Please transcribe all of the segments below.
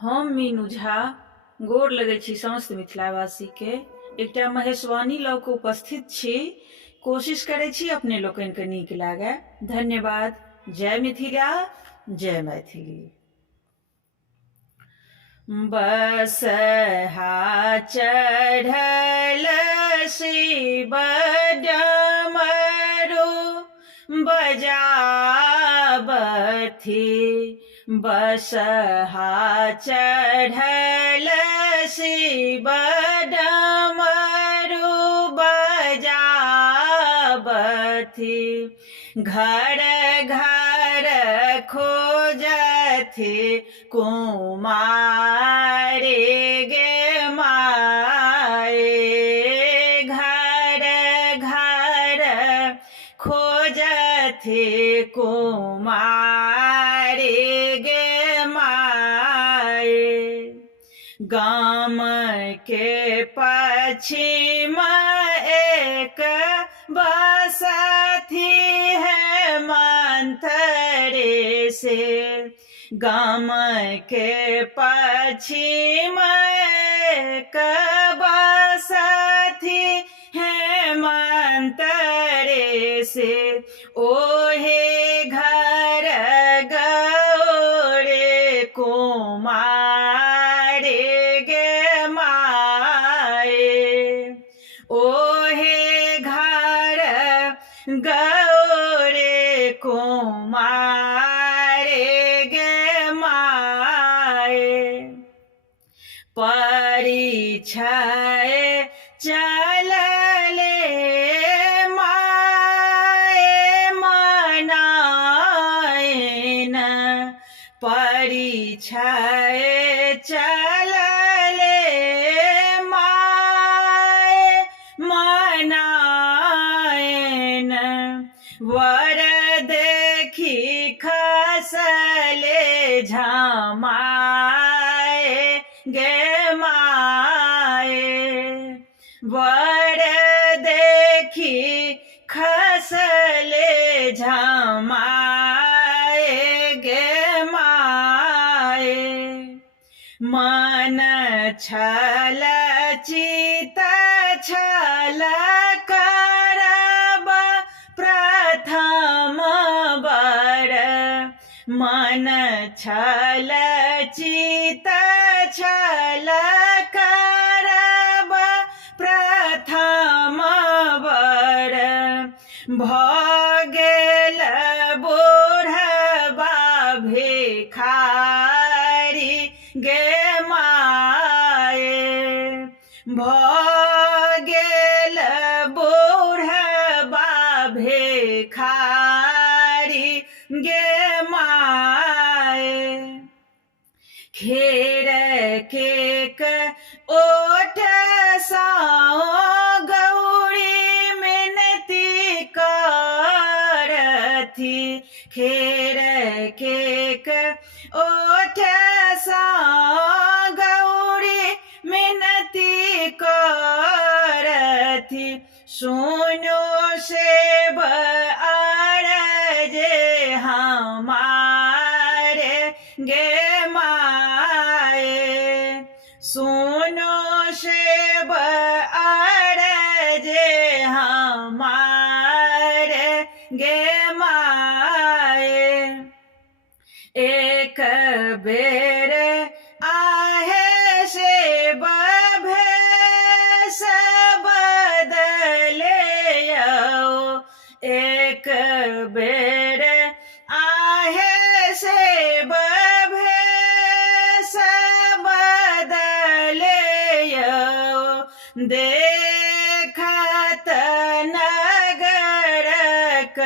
हम मीनू झा गोर लगै छी समस्त मिथिलावासी के। एकटा महेशवाणी लऽ कऽ उपस्थित छी। कोशिश करै छी अपने लोकनि के नीक लागे। धन्यवाद। जय मिथिला, जय मैथिली। बसहा चढ़ल शिव डमरू बजाबथि। बसहा चढ़ल शिव डमरू बजाबथि। घर घर खोजथि कुमारी गे माए। घर घर खोजथि कुमारी गे माए। गाम के पश्चिम एक बसथि है मंथरे से। गाम के पश्चिम एक बसथि है मंथरे से। ओहे घर गौरे कुमारी गे माए। ओहे घर गौरे कुमारी गे माए। परिछय चलले माए मनाएन। परिछय चलले माए मनाएन। वर देखी खसले झमाए गे माए। वर देखी खसले झमाए गे माए। मन छल चित छल करब प्रथम बर। मन छल चित छल करब प्रथम बर। भऽ गेल बूढ़बा भिखारी गे माए। भऽ गेल बूढ़बा भिखारी गे माए। खेर केक ओठ सँ गौरी मिनती करथि। खेर केक ओठ सँ गौरी मिनती करथि। सुनो सेब अरजे हमारे गे माए। सुनो सेब अरजे हमारे गे माए। एक बेर आहे सेब भेष बदले आओ। एक बेर आहे सेब भेष बदले आओ। देखत नगरक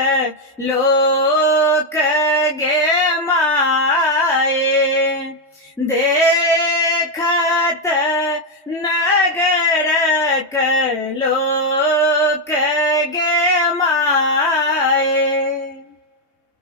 लोक गे माए।